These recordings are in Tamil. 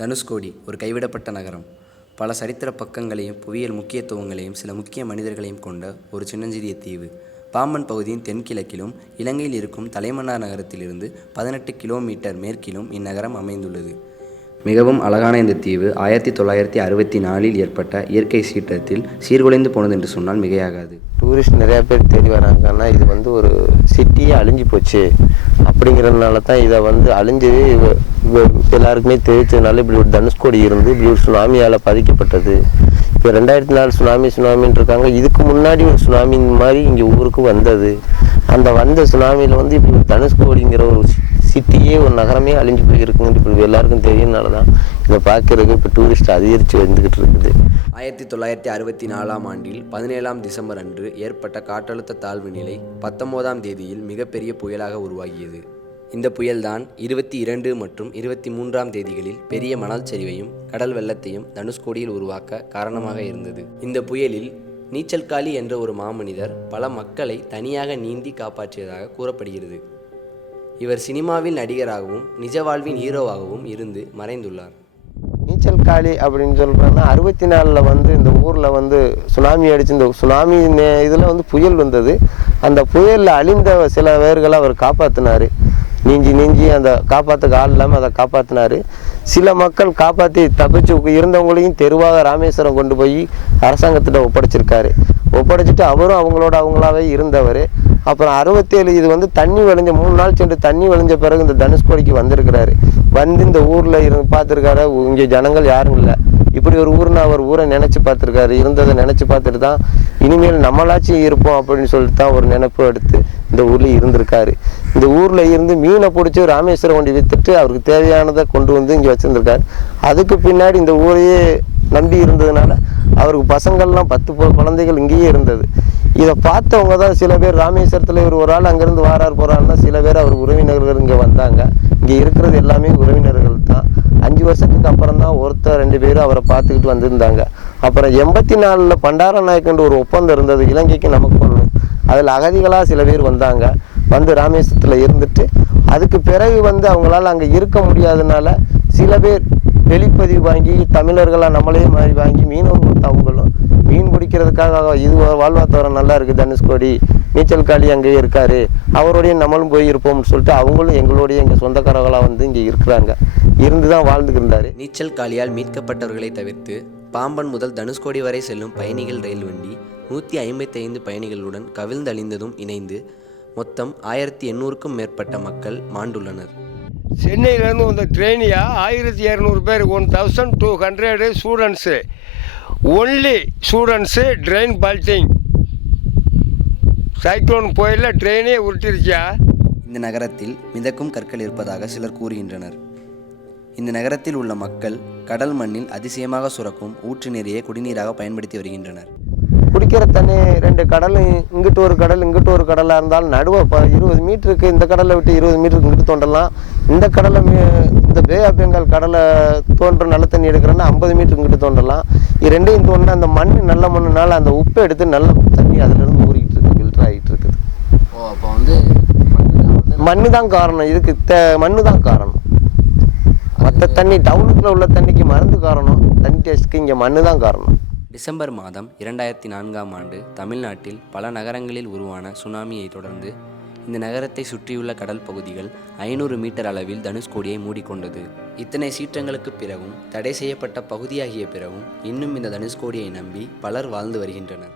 தனுஷ்கோடி ஒரு கைவிடப்பட்ட நகரம். பல சரித்திர பக்கங்களையும் புவியியல் முக்கியத்துவங்களையும் சில முக்கிய மனிதர்களையும் கொண்ட ஒரு சின்னஞ்சிறிய தீவு. பாம்பன் பகுதியின் தென்கிழக்கிலும் இலங்கையில் இருக்கும் தலைமன்னார் நகரத்திலிருந்து பதினெட்டு கிலோமீட்டர் மேற்கிலும் இந்நகரம் அமைந்துள்ளது. மிகவும் அழகான இந்த தீவு ஆயிரத்தி தொள்ளாயிரத்தி அறுபத்தி நாலில் ஏற்பட்ட இயற்கை சீற்றத்தில் சீர்குலைந்து போனது என்று சொன்னால் மிகையாகாது. டூரிஸ்ட் நிறையா பேர் தேடி வராங்கன்னா இது வந்து ஒரு சிட்டியே அழிஞ்சு போச்சு. அப்படிங்கிறதுனால தான் இதை வந்து அழிஞ்சு எல்லாருக்குமே தெரிவிச்சதுனால இப்படி ஒரு தனுஷ்கோடி இருந்து இப்படி ஒரு சுனாமியால் பாதிக்கப்பட்டது. இப்போ ரெண்டாயிரத்தி நாலு சுனாமி சுனாமின்னு இருக்காங்க. இதுக்கு முன்னாடி ஒரு சுனாமி மாதிரி இங்கே ஊருக்கு வந்தது. அந்த வந்த சுனாமியில் வந்து இப்படி ஒரு தனுஷ்கோடிங்கிற ஒரு சிட்டியே ஒரு நகரமே அழிஞ்சு போய் இருக்குங்கிறது இப்போ எல்லாருக்கும் தெரியும்னால தான் இதை பார்க்குறதுக்கு இப்போ டூரிஸ்ட் அதிகரித்து வந்துக்கிட்டு இருக்குது. ஆயிரத்தி தொள்ளாயிரத்தி அறுபத்தி நாலாம் ஆண்டில் பதினேழாம் டிசம்பர் அன்று ஏற்பட்ட காற்றழுத்த தாழ்வு நிலை பத்தொம்போதாம் தேதியில் மிகப்பெரிய புயலாக உருவாகியது. இந்த புயல்தான் இருபத்தி இரண்டு மற்றும் இருபத்தி மூன்றாம் தேதிகளில் பெரிய மணல் சரிவையும் கடல் வெள்ளத்தையும் தனுஷ்கோடியில் உருவாக்க காரணமாக இருந்தது. இந்த புயலில் நீச்சல்காளி என்ற ஒரு மாமனிதர் பல மக்களை தனியாக நீந்தி காப்பாற்றியதாக கூறப்படுகிறது. இவர் சினிமாவில் நடிகராகவும் நிஜ வாழ்வின் ஹீரோவாகவும் இருந்து மறைந்துள்ளார். நீச்சல் காளி அப்படின்னு சொல்கிறேன்னா அறுபத்தி நாலில் வந்து இந்த ஊரில் வந்து சுனாமி அடிச்சு இந்த சுனாமி இதில் வந்து புயல் வந்தது. அந்த புயலில் அழிந்த சில பேர்களை அவர் காப்பாற்றினார் நீஞ்சி நீஞ்சி அந்த காப்பாற்றுக்கு ஆள் இல்லாமல் அதை காப்பாற்றினார் சில மக்கள் காப்பாற்றி தப்பிச்சு இருந்தவங்களையும் தெருவாக ராமேஸ்வரம் கொண்டு போய் அரசாங்கத்திட்ட ஒப்படைச்சிருக்காரு. ஒப்படைச்சிட்டு அவரும் அவங்களோட அவங்களாவே இருந்தவர். அப்புறம் அறுபத்தேழு இது வந்து தண்ணி விளைஞ்ச மூணு நாள் சென்று தண்ணி விளைஞ்ச பிறகு இந்த தனுஷ்கோடிக்கு வந்திருக்கிறாரு. வந்து இந்த ஊரில் இருந்து பார்த்துருக்காரு இங்கே ஜனங்கள் யாரும் இல்லை. இப்படி ஒரு ஊர்னா அவர் ஊரை நினச்சி பார்த்துருக்காரு இருந்ததை நினச்சி பார்த்துட்டு தான் இனிமேல் நம்மளாச்சும் இருப்போம் அப்படின்னு சொல்லிட்டு தான் ஒரு நினைப்பு எடுத்து இந்த ஊரில் இருந்திருக்காரு. இந்த ஊரில் இருந்து மீனை பிடிச்சி ராமேஸ்வரம் கொண்டு விற்றுட்டு அவருக்கு தேவையானதை கொண்டு வந்து இங்கே வச்சுருந்துருக்காரு. அதுக்கு பின்னாடி இந்த ஊரையே நம்பி இருந்ததுனால அவருக்கு பசங்கள்லாம் பத்து குழந்தைகள் இங்கேயே இருந்தது. இதை பார்த்தவங்க தான் சில பேர் ராமேஸ்வரத்தில் இவர் ஒரு ஆள் அங்கேருந்து வாரார் போகிறாருன்னா சில பேர் அவர் உறவினர்கள் இங்கே வந்தாங்க. இங்கே இருக்கிறது எல்லாமே உறவினர்கள் தான். அஞ்சு வருஷத்துக்கு அப்புறம் தான் ஒருத்தர் ரெண்டு பேரும் அவரை பார்த்துக்கிட்டு வந்திருந்தாங்க. அப்புறம் எண்பத்தி நாலில் பண்டார நாயக்கன் ஒரு ஒப்பந்தம் இருந்தது இலங்கைக்கு நமக்கு ஒன்று அதில் அகதிகளாக சில பேர் வந்தாங்க. வந்து ராமேஸ்வரத்தில் இருந்துட்டு அதுக்கு பிறகு வந்து அவங்களால அங்கே இருக்க முடியாதனால சில பேர் வெளிப்பதிவு வாங்கி தமிழர்களாக நம்மளே மாதிரி வாங்கி மீனவர்கள் அவங்களும் மீன் பிடிக்கிறதுக்காக இது வாழ்வாதாரம் நல்லா இருக்குது தனுஷ்கோடி நீச்சல் காளி அங்கேயே இருக்காரு. அவரோடய நம்மளும் போய் இருப்போம்னு சொல்லிட்டு அவங்களும் எங்களோடய எங்கள் சொந்தக்காரங்களாக வந்து இங்கே இருக்கிறாங்க. இருந்து தான் வாழ்ந்துட்டு இருந்தாரு. நீச்சல் காலியால் மீட்கப்பட்டவர்களை தவிர்த்து பாம்பன் முதல் தனுஷ்கோடி வரை செல்லும் பயணிகள் ரயில் வண்டி நூற்றி ஐம்பத்தி ஐந்து பயணிகளுடன் கவிழ்ந்தழிந்ததும் இணைந்து மொத்தம் ஆயிரத்தி எண்ணூறுக்கும் மேற்பட்ட மக்கள் மாண்டுள்ளனர். சென்னையிலேருந்து வந்த ட்ரெயினியா ஆயிரத்தி இரநூறு பேர் one thousand two hundred students only students train பல்ட்டிங் cyclone புயலில் ட்ரெயினே உருட்டிருச்சியா இந்த நகரத்தில் மிதக்கும் கற்கள் இருப்பதாக சிலர் கூறுகின்றனர். இந்த நகரத்தில் உள்ள மக்கள் கடல் மண்ணில் அதிசயமாக சுரக்கும் ஊற்று நீரையே குடிநீராக பயன்படுத்தி வருகின்றனர். குடிக்கிற தண்ணி ரெண்டு கடல் இங்கிட்டு ஒரு கடல் இங்கிட்டு ஒரு கடலாக இருந்தாலும் நடுவே இப்போ இருபது மீட்டருக்கு இந்த கடலை விட்டு இருபது மீட்டருக்கு இங்கிட்டு தோண்டலாம். இந்த கடலை மீ- இந்த பே ஆஃப் பெங்கால் கடலை தோன்ற நல்ல தண்ணி எடுக்கிறோன்னா ஐம்பது மீட்டருக்கு இங்கிட்டு தோண்டலாம். இது ரெண்டையும் தோண்டினா அந்த மண் நல்ல மண்ணுனால அந்த உப்பை எடுத்து நல்ல தண்ணி அதுலேருந்து ஊறிக்கிட்டு இருக்கு ஃபில்டர் ஆகிட்டு இருக்குது. ஓ அப்போ வந்து மண்ணு தான் காரணம். இதுக்கு தே மண்ணு தான் காரணம் மற்ற தண்ணி டவுனுக்குள்ள உள்ள தண்ணிக்கு மருந்து காரணம். தண்ணி டேஸ்ட்டுக்கு இங்கே மண்ணு தான் காரணம். டிசம்பர் மாதம் இரண்டாயிரத்தி நான்காம் ஆண்டு தமிழ்நாட்டில் பல நகரங்களில் உருவான சுனாமியை தொடர்ந்து இந்த நகரத்தை சுற்றியுள்ள கடல் பகுதிகள் ஐநூறு மீட்டர் அளவில் தனுஷ்கோடியை மூடிக்கொண்டது. இத்தனை சீற்றங்களுக்கு பிறகும் தடை செய்யப்பட்ட பகுதியாகிய பிறகும் இன்னும் இந்த தனுஷ்கோடியை நம்பி பலர் வாழ்ந்து வருகின்றனர்.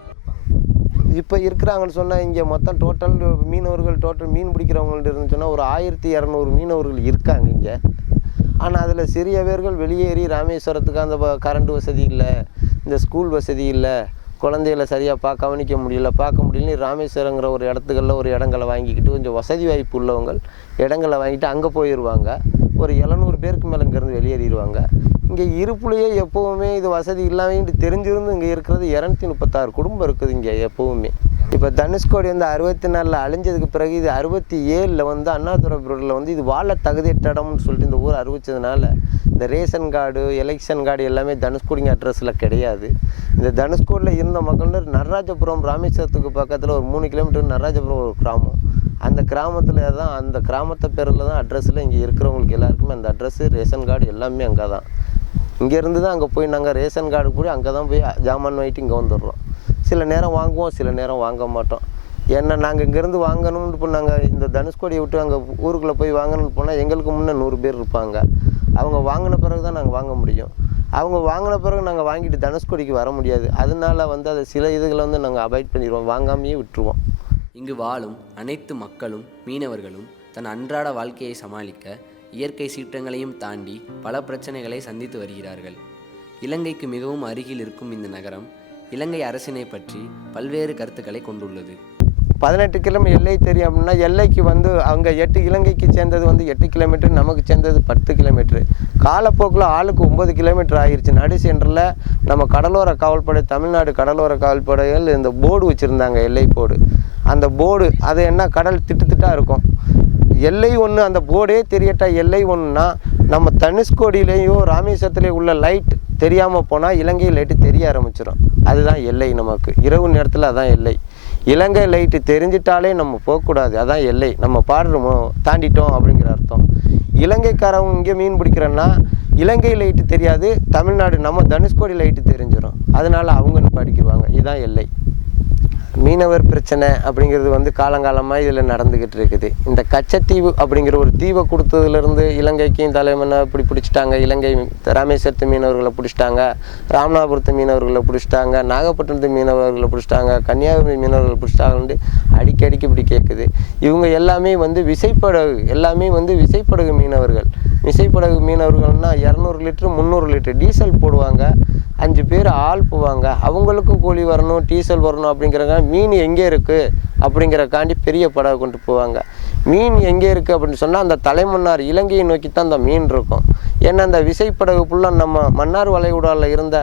இப்போ இருக்கிறாங்கன்னு சொன்னால் இங்கே மொத்தம் டோட்டல் மீனவர்கள் டோட்டல் மீன் பிடிக்கிறவங்கள்ட்ட இருந்து சொன்னால் ஒரு ஆயிரத்தி இரநூறு மீனவர்கள் இருக்காங்க இங்கே. ஆனால் அதில் சிறிய பேர்கள் வெளியேறி ராமேஸ்வரத்துக்கு அந்த கரண்ட் வசதி இல்லை இந்த ஸ்கூல் வசதி இல்லை குழந்தைகளை சரியாக பார்க்க கவனிக்க முடியல பார்க்க முடியலன்னு ராமேஸ்வரங்கிற ஒரு இடத்துகளில் ஒரு இடங்களை வாங்கிக்கிட்டு கொஞ்சம் வசதி வாய்ப்பு உள்ளவங்க இடங்களை வாங்கிட்டு அங்கே போயிடுவாங்க ஒரு எழுநூறு பேருக்கு மேலே இங்கேருந்து வெளியேறிடுவாங்க. இங்கே இருப்புலையே எப்போவுமே இது வசதி இல்லாமல் தெரிஞ்சிருந்து இங்கே இருக்கிறது இரநூத்தி முப்பத்தாறு குடும்பம் இருக்குது இங்கே எப்போவுமே. இப்போ தனுஷ்கோடி வந்து அறுபத்தி நாலில் அழிஞ்சதுக்கு பிறகு இது அறுபத்தி ஏழில் வந்து அண்ணாதுரை ரோட்டில் வந்து இது வாழ தகுதியற்ற இடம்னு சொல்லிட்டு இந்த ஊர் அறிவிச்சதுனால இந்த ரேஷன் கார்டு எலெக்ஷன் கார்டு எல்லாமே தனுஷ்கோடிங்க அட்ரஸில் கிடையாது. இந்த தனுஷ்கோடியில் இருந்த மக்கள் நடராஜபுரம் ராமேஸ்வரத்துக்கு பக்கத்தில் ஒரு மூணு கிலோமீட்டர் நடராஜபுரம் ஒரு கிராமம். அந்த கிராமத்தில் தான் அந்த கிராமத்தை பேரில் தான் அட்ரஸில் இங்கே இருக்கிறவங்களுக்கு எல்லாருக்குமே அந்த அட்ரஸ்ஸு ரேஷன் கார்டு எல்லாமே அங்கே தான் இங்கேருந்து தான் அங்கே போய் நாங்கள் ரேஷன் கார்டு கூட அங்கே தான் போய் ஜாமான் வாங்கிட்டு இங்கே வந்துடுறோம். சில நேரம் வாங்குவோம் சில நேரம் வாங்க மாட்டோம். ஏன்னா நாங்கள் இங்கேருந்து வாங்கணும்னு இப்போ நாங்கள் இந்த தனுஷ்கோடியை விட்டு அங்கே ஊருக்குள்ளே போய் வாங்கணும்னு போனால் எங்களுக்கு முன்னே நூறு பேர் இருப்பாங்க. அவங்க வாங்கின பிறகு தான் நாங்கள் வாங்க முடியும். அவங்க வாங்கின பிறகு நாங்கள் வாங்கிட்டு தனுஷ்கோடிக்கு வர முடியாது. அதனால வந்து அதை சில இதுகளை வந்து நாங்கள் அவாய்ட் பண்ணிடுவோம் வாங்காமையே விட்டுருவோம். இங்கு வாழும் அனைத்து மக்களும் மீனவர்களும் தன் அன்றாட வாழ்க்கையை சமாளிக்க இயற்கை சீற்றங்களையும் தாண்டி பல பிரச்சனைகளை சந்தித்து வருகிறார்கள். இலங்கைக்கு மிகவும் அருகில் இருக்கும் இந்த நகரம் இலங்கை அரசினை பற்றி பல்வேறு கருத்துக்களை கொண்டுள்ளது. பதினெட்டு கிலோமீட்டர் எல்லை தெரியும் அப்படின்னா எல்லைக்கு வந்து அங்கே எட்டு இலங்கைக்கு சேர்ந்தது வந்து எட்டு கிலோமீட்டர் நமக்கு சேர்ந்தது பத்து கிலோமீட்டரு. காலப்போக்கில் ஆளுக்கு ஒம்பது கிலோமீட்டர் ஆகிருச்சு நடு சென்டரில் நம்ம கடலோர காவல்படை தமிழ்நாடு கடலோர காவல்படைகள் இந்த போர்டு வச்சுருந்தாங்க எல்லை போர்டு. அந்த போர்டு அது என்ன கடல் திட்டு திட்டாக இருக்கும். எல்லை ஒன்று அந்த போர்டே தெரியட்டா எல்லை ஒன்றுனா நம்ம தனுஷ்கோடியிலேயும் ராமேஸ்வரத்துலேயும் உள்ள லைட் தெரியாமல் போனால் இலங்கை லைட்டு தெரிய ஆரம்பிச்சிடும் அதுதான் எல்லை நமக்கு. இரவு நேரத்தில் அதான் எல்லை. இலங்கை லைட்டு தெரிஞ்சிட்டாலே நம்ம போகக்கூடாது. அதான் எல்லை. நம்ம பாடுறோமோ தாண்டிட்டோம் அப்படிங்கிற அர்த்தம். இலங்கைக்காரவங்க இங்கே மீன் பிடிக்கிறோன்னா இலங்கை லைட்டு தெரியாது தமிழ்நாடு நம்ம தனுஷ்கோடி லைட்டு தெரிஞ்சிடும் அதனால் அவங்க படிக்கிடுவாங்க இதுதான் எல்லை. மீனவர் பிரச்சனை அப்படிங்கிறது வந்து காலங்காலமாக இதில் நடந்துக்கிட்டு இருக்குது. இந்த கச்சத்தீவு அப்படிங்கிற ஒரு தீவை கொடுத்ததுலேருந்து இலங்கைக்கும் தலைமனை இப்படி பிடிச்சிட்டாங்க. இலங்கை ராமேஸ்வரத்து மீனவர்களை பிடிச்சிட்டாங்க. ராமநாதபுரத்து மீனவர்களை பிடிச்சிட்டாங்க. நாகப்பட்டினத்து மீனவர்களை பிடிச்சிட்டாங்க. கன்னியாகுமரி மீனவர்களை பிடிச்சிட்டாங்கன்ட்டு அடிக்கடிக்கு இப்படி கேட்குது இவங்க எல்லாமே வந்து விசைப்படகு எல்லாமே வந்து விசைப்படகு மீனவர்கள். விசைப்படகு மீனவர்கள்னால் இரநூறு லிட்டரு முந்நூறு லிட்ரு டீசல் போடுவாங்க. அஞ்சு பேர் ஆள் போவாங்க. அவங்களுக்கும் கூலி வரணும் டீசல் வரணும் அப்படிங்கிறாங்க மீன் எங்கே இருக்குது அப்படிங்கிறக்காண்டி பெரிய படகு கொண்டு போவாங்க. மீன் எங்கே இருக்குது அப்படின்னு சொன்னால் அந்த தலைமன்னார் இலங்கையை நோக்கி தான் அந்த மீன் இருக்கும். ஏன்னா அந்த விசைப்படகு ஃபுல்லாக நம்ம மன்னார் வளைகுடாவில் இருந்த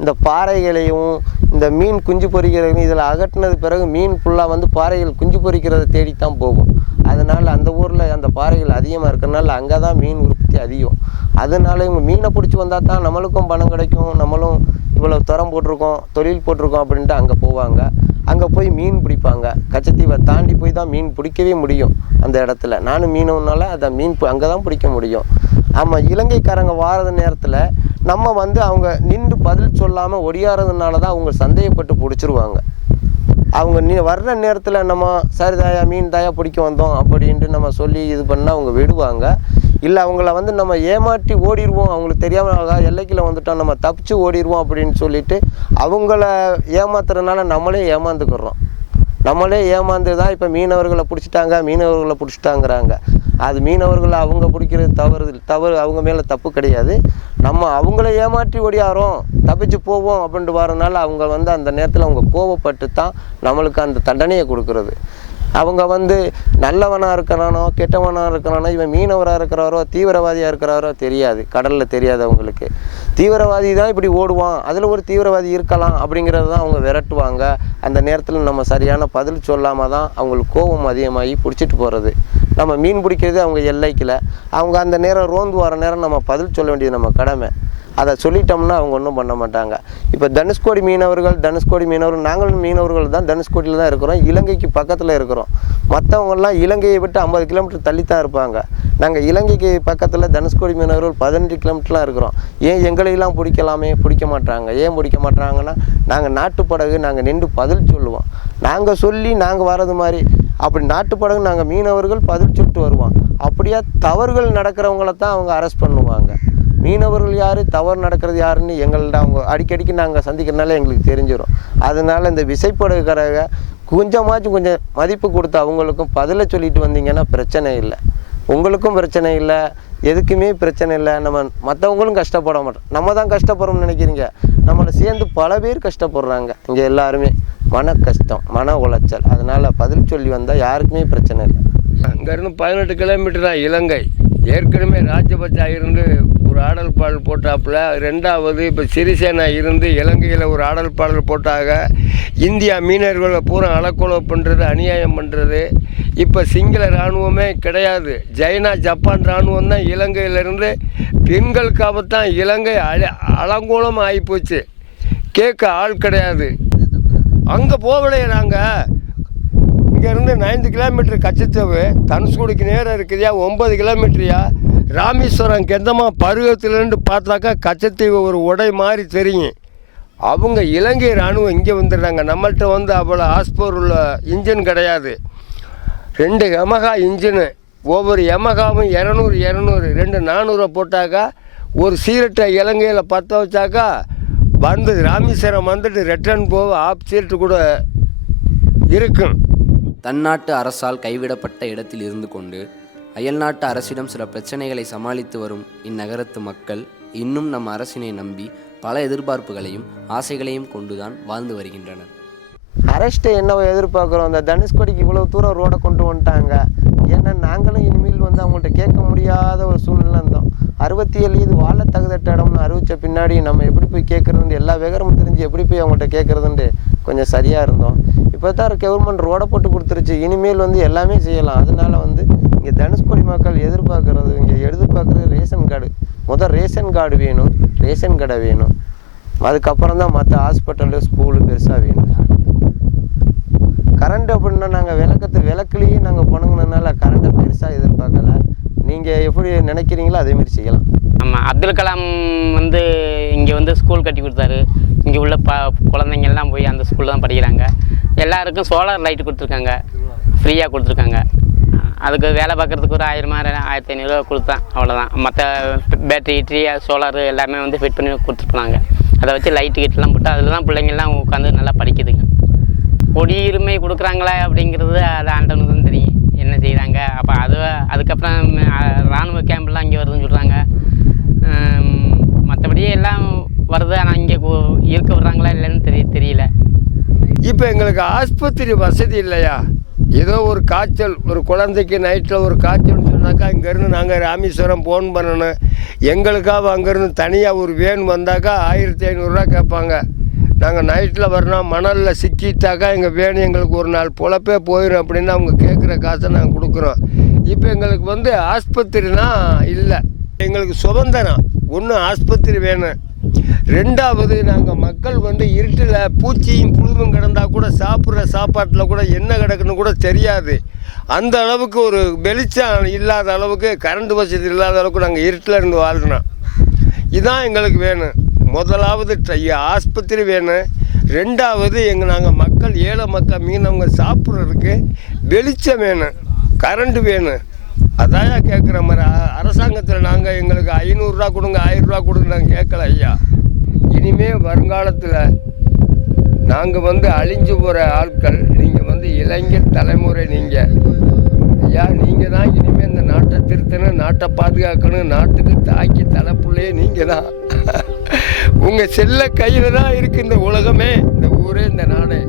இந்த பாறைகளையும் இந்த மீன் குஞ்சு பொறிக்கிறதையும் இதில் அகற்றினது பிறகு மீன் ஃபுல்லாக வந்து பாறைகள் குஞ்சு பொறிக்கிறத தேடித்தான் போகும். அதனால் அந்த ஊரில் அந்த பாறைகள் அதிகமாக இருக்கிறனால அங்கே தான் மீன் உற்பத்தி அதிகம். அதனால இவங்க மீனை பிடிச்சி வந்தால் தான் நம்மளுக்கும் பணம் கிடைக்கும் நம்மளும் இவ்வளோ தரம் போட்டிருக்கோம் தொழில் போட்டிருக்கோம் அப்படின்ட்டு அங்கே போவாங்க. அங்கே போய் மீன் பிடிப்பாங்க. கச்சத்தீவை தாண்டி போய் தான் மீன் பிடிக்கவே முடியும் அந்த இடத்துல. நானும் மீனவனால அதை மீன் அங்கே தான் பிடிக்க முடியும். ஆமாம் இலங்கைக்காரங்க வாரது நேரத்தில் நம்ம வந்து அவங்க நின்று பதில் சொல்லாமல் ஒடியாறதுனால தான் அவங்க சந்தேகப்பட்டு பிடிச்சிருவாங்க. அவங்க நீ வர்ற நேரத்தில் நம்ம சரி தாயா மீன் தாயா பிடிக்க வந்தோம் அப்படின்ட்டு நம்ம சொல்லி இது பண்ணால் அவங்க விடுவாங்க. இல்லை அவங்கள வந்து நம்ம ஏமாற்றி ஓடிடுவோம் அவங்களுக்கு தெரியாமல் எல்லைக்குள்ள வந்துட்டோம் நம்ம தப்பிச்சு ஓடிடுவோம் அப்படின்னு சொல்லிட்டு அவங்கள ஏமாத்துறதுனால நம்மளே ஏமாந்துக்கிறோம். நம்மளே ஏமாந்து தான் இப்போ மீனவர்களை பிடிச்சிட்டாங்க மீனவர்களை பிடிச்சிட்டாங்கிறாங்க. அது மீனவர்களை அவங்க பிடிக்கிறது தவறு தவறு அவங்க மேலே தப்பு கிடையாது. நம்ம அவங்கள ஏமாற்றி ஓடியாரோம் தப்பிச்சு போவோம் அப்படின்ட்டு வரனால அவங்க வந்து அந்த நேரத்தில் அவங்க கோவப்பட்டு தான் நம்மளுக்கு அந்த தண்டனையை கொடுக்கறது. அவங்க வந்து நல்லவனாக இருக்கிறானோ கெட்டவனாக இருக்கிறானோ இவன் மீனவராக இருக்கிறாரோ தீவிரவாதியாக இருக்கிறாரோ தெரியாது. கடலில் தெரியாது அவங்களுக்கு. தீவிரவாதி தான் இப்படி ஓடுவான். அதில் ஒரு தீவிரவாதி இருக்கலாம் அப்படிங்கிறது தான் அவங்க விரட்டுவாங்க. அந்த நேரத்தில் நம்ம சரியான பதில் சொல்லாமல் தான் அவங்களுக்கு கோபம் அதிகமாகி பிடிச்சிட்டு போகிறது நம்ம மீன் பிடிக்கிறது அவங்க எல்லைக்கில். அவங்க அந்த நேரம் ரோந்து வர நேரம் நம்ம பதில் சொல்ல வேண்டியது நம்ம கடமை. அதை சொல்லிட்டோம்னா அவங்க ஒன்றும் பண்ண மாட்டாங்க. இப்போ தனுஷ்கோடி மீனவர்கள் தனுஷ்கோடி மீனவர்கள் நாங்களும் மீனவர்கள் தான் தனுஷ்கோடியில் தான் இருக்கிறோம். இலங்கைக்கு பக்கத்தில் இருக்கிறோம். மற்றவங்கெல்லாம் இலங்கையை விட்டு ஐம்பது கிலோமீட்டர் தள்ளி தான் இருப்பாங்க. நாங்கள் இலங்கைக்கு பக்கத்தில் தனுஷ்கோடி மீனவர்கள் பதினஞ்சு கிலோமீட்டர்லாம் இருக்கிறோம். ஏன் எங்களையெல்லாம் பிடிக்கலாமே? பிடிக்க மாட்டாங்க. ஏன் பிடிக்க மாட்டாங்கன்னா நாங்கள் நாட்டுப்படகு நாங்கள் நின்று பதில் சொல்லுவோம். நாங்கள் சொல்லி நாங்கள் வர்றது மாதிரி. அப்படி நாட்டுப்படகு நாங்கள் மீனவர்கள் பதில் சொல்லிட்டு வருவோம். அப்படியே தவறுகள் நடக்கிறவங்கள தான் அவங்க அரெஸ்ட் பண்ணுவாங்க. மீனவர்கள் யார் தவறு நடக்கிறது யாருன்னு எங்கள்கிட்ட அவங்க அடிக்கடிக்கு நாங்கள் சந்திக்கிறனால எங்களுக்கு தெரிஞ்சிடும் அதனால் இந்த விசைப்படுகிறக கொஞ்சமாச்சும் கொஞ்சம் மதிப்பு கொடுத்து அவங்களுக்கும் பதிலை சொல்லிட்டு வந்தீங்கன்னா பிரச்சனை இல்லை. உங்களுக்கும் பிரச்சனை இல்லை. எதுக்குமே பிரச்சனை இல்லை. நம்ம மற்றவங்களும் கஷ்டப்பட மாட்டோம். நம்ம தான் கஷ்டப்படுறோம்னு நினைக்கிறீங்க. நம்மளை சேர்ந்து பல பேர் கஷ்டப்படுறாங்க. இங்கே எல்லாருமே மன கஷ்டம் மன உளைச்சல். அதனால் பதில் சொல்லி வந்தால் யாருக்குமே பிரச்சனை இல்லை. அங்கேருந்து பதினெட்டு கிலோமீட்டர் தான் இலங்கை. ஏற்கனவே ராஜபக்சா இருந்து ஒரு ஆடல் பாடல் போட்டாப்புல. ரெண்டாவது இப்போ சிறிசேனா இருந்து இலங்கையில் ஒரு ஆடல் பாடல் போட்டாக இந்தியா மீனவர்களை பூரா அலக்கொலை பண்ணுறது அநியாயம் பண்ணுறது இப்போ சிங்கள இராணுவமே கிடையாது. சைனா ஜப்பான் இராணுவம் தான் இலங்கையிலேருந்து பெண்களுக்காகத்தான் இலங்கை அல அலங்கோலம் ஆகிப்போச்சு கேட்க ஆள் கிடையாது. அங்கே போகலையே நாங்கள் இங்கேருந்து நைந்து கிலோமீட்டர் கச்சத்தேவு. தனுஷ்கோடிக்கு நேரம் இருக்குதுயா? ஒம்பது கிலோமீட்டரியா? ராமேஸ்வரம் கெந்தமாக பருவத்திலேருந்து பார்த்தாக்கா கச்சத்தீவு ஒரு உடை மாதிரி தெரியும். அவங்க இலங்கை இராணுவம் இங்கே வந்துடுறாங்க. நம்மள்கிட்ட வந்து அவ்வளோ ஆஸ்போர் உள்ள இன்ஜின் கிடையாது. ரெண்டு எமகா இன்ஜினு. ஒவ்வொரு எமகாவும் இரநூறு இரநூறு ரெண்டு நானூறை போட்டாக்கா ஒரு சீரட்டை இலங்கையில் பற்ற வச்சாக்கா வந்து ராமேஸ்வரம் வந்துட்டு ரிட்டர்ன் போக ஆப் சீரட்டு கூட இருக்கும். தன்னாட்டு அரசால் கைவிடப்பட்ட இடத்தில் இருந்து கொண்டு அயல்நாட்டு அரசிடம் சில பிரச்சனைகளை சமாளித்து வரும் இந்நகரத்து மக்கள் இன்னும் நம் அரசினை நம்பி பல எதிர்பார்ப்புகளையும் ஆசைகளையும் கொண்டுதான் வாழ்ந்து வருகின்றனர். அரெஸ்ட்டை என்னவோ எதிர்பார்க்குறோம். அந்த தனுஷ்கோடிக்கு இவ்வளோ தூரம் ரோடை கொண்டு வந்துட்டாங்க. ஏன்னா நாங்களும் இனிமேல் வந்து அவங்கள்ட்ட கேட்க முடியாத ஒரு சூழ்நிலை இருந்தோம் அறுபத்தி ஏழு இது வாழ தகுதட்ட இடம்னு அறிவித்த பின்னாடி நம்ம எப்படி போய் கேட்குறதுண்டு எல்லா விவரமும் தெரிஞ்சு எப்படி போய் அவங்கள்ட்ட கேட்குறதுன்ட்டு கொஞ்சம் சரியாக இருந்தோம். இப்போ தான் கவர்மெண்ட் ரோடை போட்டு கொடுத்துருச்சு. இனிமேல் வந்து எல்லாமே செய்யலாம். அதனால வந்து இங்கே தனுஷ்கோடி மக்கள் எதிர்பார்க்குறது இங்கே எதிர்பார்க்குறது ரேஷன் கார்டு. முதல் ரேஷன் கார்டு வேணும் ரேஷன் கடை வேணும். அதுக்கப்புறம் தான் மற்ற ஹாஸ்பிட்டலு ஸ்கூலு பெருசாக வேணும். கரண்ட் அப்படின்னா நாங்கள் விளக்கத்து விளக்குலேயே நாங்கள் பணங்கினதுனால கரண்ட்டை பெருசாக எதிர்பார்க்கல. நீங்கள் எப்படி நினைக்கிறீங்களோ அதேமாரி செய்யலாம். ஆமாம் அப்துல் கலாம் வந்து இங்கே வந்து ஸ்கூல் கட்டி கொடுத்தாரு. இங்கே உள்ள ப குழந்தைங்க எல்லாம் போய் அந்த ஸ்கூலில் தான் படிக்கிறாங்க. எல்லாருக்கும் சோலார் லைட் கொடுத்துருக்காங்க. ஃப்ரீயாக கொடுத்துருக்காங்க. அதுக்கு வேலை பார்க்குறதுக்கு ஒரு ஆயிரமா ஆயிரத்தி ஐநூறுரூவா கொடுத்தேன். அவ்வளோதான் மற்ற பேட்டரி ட்ரீ சோலாரு எல்லாமே வந்து ஃபிட் பண்ணி கொடுத்துருப்பாங்க அதை வச்சு லைட்டு கிட்டலாம் போட்டு அதில் தான் பிள்ளைங்கள்லாம் உட்காந்து நல்லா படிக்குதுங்க. குடியுரிமை கொடுக்குறாங்களா அப்படிங்கிறது அது ஆண்டவனுக்கு தான் தெரியும். என்ன செய்கிறாங்க அப்போ அது அதுக்கப்புறம் இராணுவ ராணுவ கேம்ப்லாம் இங்கே வருதுன்னு சொல்கிறாங்க மற்றபடி எல்லாம் வருது. ஆனால் இங்கே இருக்க விடுறாங்களா இல்லைன்னு தெரிய தெரியல. இப்போ எங்களுக்கு ஆஸ்பத்திரி வசதி இல்லையா? ஏதோ ஒரு காய்ச்சல் ஒரு குழந்தைக்கு நைட்டில் ஒரு காய்ச்சல்னு சொன்னாக்கா இங்கேருந்து நாங்கள் ராமேஸ்வரம் ஃபோன் பண்ணணும். எங்களுக்காக அங்கேருந்து தனியாக ஒரு வேன் வந்தாக்கா ஆயிரத்தி ஐநூறுரூவா கேட்பாங்க. நாங்கள் நைட்டில் வரணும் மணலில் சிக்கிட்டாக்கா எங்கள் வேன் எங்களுக்கு ஒரு நாள் பொழப்பே போயிடும் அப்படின்னு அவங்க கேட்குற காசை நாங்கள் கொடுக்குறோம். இப்போ எங்களுக்கு வந்து ஆஸ்பத்திரினா இல்லை. எங்களுக்கு சுதந்திரம். ஒன்று ஆஸ்பத்திரி வேணும். ரெண்டாவது நாங்கள் மக்கள் வந்து இருட்டில் பூச்சியும் புழுவும் கிடந்தால் கூட சாப்பிட்ற சாப்பாட்டில் கூட என்ன கிடக்குன்னு கூட தெரியாது. அந்த அளவுக்கு ஒரு வெளிச்சம் இல்லாத அளவுக்கு கரண்ட் வசதி இல்லாத அளவுக்கு நாங்கள் இருட்டில் இருந்து வாழ்கிறோம் இதுதான் எங்களுக்கு வேணும். முதலாவது ஆஸ்பத்திரி வேணும். ரெண்டாவது எங்கள் நாங்கள் மக்கள் ஏழை மக்கள் மீனவங்க சாப்பிட்றதுக்கு வெளிச்சம் வேணும். கரண்ட் வேணும். அதான் கேட்குற மாதிரி அரசாங்கத்தில் நாங்கள் எங்களுக்கு ஐநூறுரூவா கொடுங்க ஆயிரரூவா கொடுங்க நாங்கள் கேட்கல ஐயா. இனிமே வருங்காலத்தில் நாங்கள் வந்து அழிஞ்சு போகிற ஆட்கள் நீங்கள் வந்து இளைஞர் தலைமுறை நீங்கள் ஐயா நீங்கள் தான் இனிமேல் இந்த நாட்டை திருத்தணும் நாட்டை பாதுகாக்கணும் நாட்டுக்கு தாக்கி தலைப்புள்ளையே நீங்கள் தான். உங்கள் செல்ல கையில் தான் இருக்குது இந்த உலகமே இந்த ஊரே இந்த நாடே.